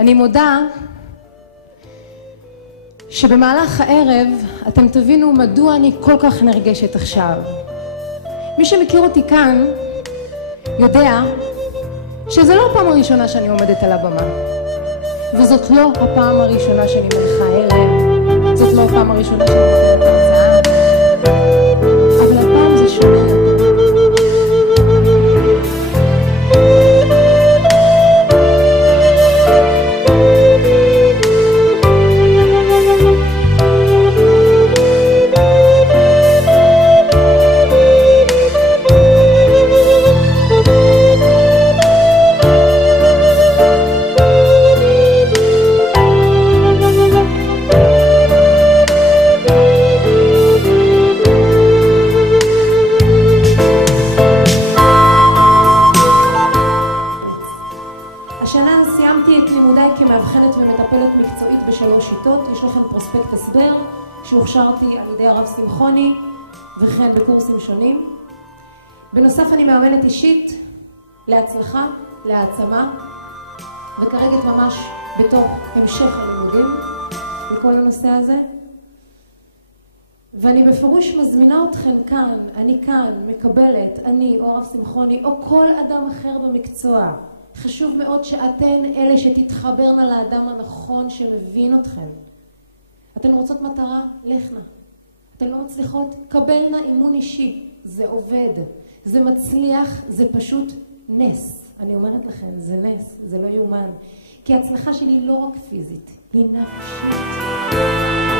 אני מודה שבמהלך הערב אתם תבינו מדוע אני כל כך נרגשת עכשיו. מי שמכיר אותי כאן יודע שזה לא הפעם הראשונה שאני עומדת על הבמה, וזאת לא הפעם הראשונה שאני מלכה ערב, זאת לא הפעם הראשונה שאני נותנת הרצאה, אבל הפעם זה שונה יותר. השנה סיימתי את לימודיי כמאבחנת ומטפלת מקצועית בשלוש שיטות. יש לכם פרוספקט הסבר שהוכשרתי על ידי הרב שמחוני וכן בקורסים שונים. בנוסף אני מאמנת אישית להצלחה, להעצמה, וכרגע ממש בתור המשך הלימודים בכל הנושא הזה. ואני בפירוש מזמינה אתכם כאן, אני כאן מקבלת, אני או הרב שמחוני או כל אדם אחר במקצוע. חשוב מאוד שאתן אלה שתתחברנה לאדם הנכון שמבין אתכם. אתן רוצות מטרה? לכנה. אתן לא מצליחות? קבלנה אימון אישי. זה עובד, זה מצליח, זה פשוט נס. אני אומרת לכם, זה נס, זה לא יאומן. כי ההצלחה שלי לא רק פיזית, היא נפשית.